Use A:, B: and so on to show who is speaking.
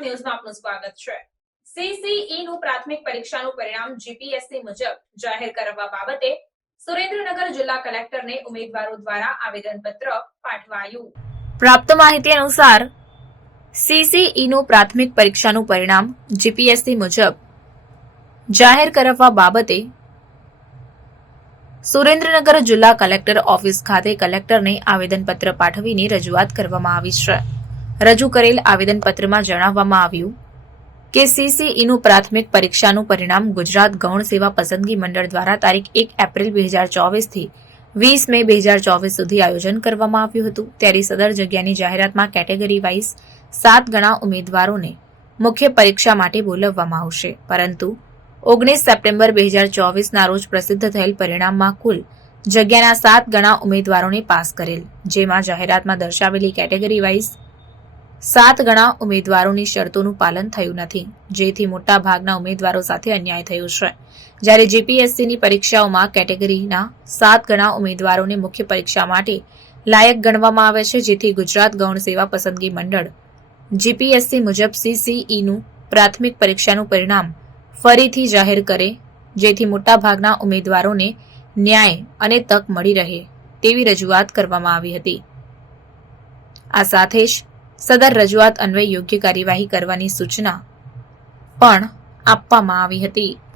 A: ન્યૂઝમાં આપનું સ્વાગત છે. સીસીઈ નું પ્રાથમિક પરીક્ષાનું પરિણામ જીપીએસસી મુજબ જાહેર કરવા બાબતે સુરેન્દ્રનગર જિલ્લા કલેક્ટરને ઉમેદવારો દ્વારા આવેદનપત્ર પાઠવાયું. પ્રાપ્ત માહિતી અનુસાર સીસીઈ નું પ્રાથમિક પરીક્ષાનું પરિણામ જીપીએસસી મુજબ જાહેર કરવા બાબતે સુરેન્દ્રનગર જિલ્લા કલેક્ટર ઓફિસ ખાતે કલેક્ટરને આવેદનપત્ર પાઠવીને રજૂઆત કરવામાં આવી છે. રજૂ કરેલ આવેદનપત્રમાં જણાવવામાં આવ્યું કે સીસીઈનું પ્રાથમિક પરીક્ષાનું પરિણામ ગુજરાત ગૌણ સેવા પસંદગી મંડળ દ્વારા તારીખ એક એપ્રિલ બે હજાર ચોવીસથી વીસ મે બે હજાર ચોવીસ સુધી આયોજન કરવામાં આવ્યું હતું. ત્યારે સદર જગ્યાની જાહેરાતમાં કેટેગરી વાઇઝ સાત ગણા ઉમેદવારોને મુખ્ય પરીક્ષા માટે બોલાવવામાં આવશે. પરંતુ ઓગણીસ સપ્ટેમ્બર બે હજાર ચોવીસના રોજ પ્રસિદ્ધ થયેલ પરિણામમાં કુલ જગ્યાના સાત ગણા ઉમેદવારોને પાસ કરેલ, જેમાં જાહેરાતમાં દર્શાવેલી કેટેગરી વાઇઝ સાત ગણા ઉમેદવારોની શરતોનું પાલન થયું નથી. જેથી મોટા ભાગના ઉમેદવારો સાથે અન્યાય થયો છે. જ્યારે જીપીએસસીની પરીક્ષાઓમાં કેટેગરીના સાત ગણા ઉમેદવારોને મુખ્ય પરીક્ષા માટે લાયક ગણવામાં આવે છે, જેથી ગુજરાત ગૌણ સેવા પસંદગી મંડળ જીપીએસસી મુજબ સીસીઈનું પ્રાથમિક પરીક્ષાનું પરિણામ ફરીથી જાહેર કરે, જેથી મોટાભાગના ઉમેદવારોને ન્યાય અને તક મળી રહે તેવી રજૂઆત કરવામાં આવી હતી. આ સાથે જ સદર રજૂઆત અન્વયે યોગ્ય કાર્યવાહી કરવાની સૂચના પણ આપવામાં આવી હતી.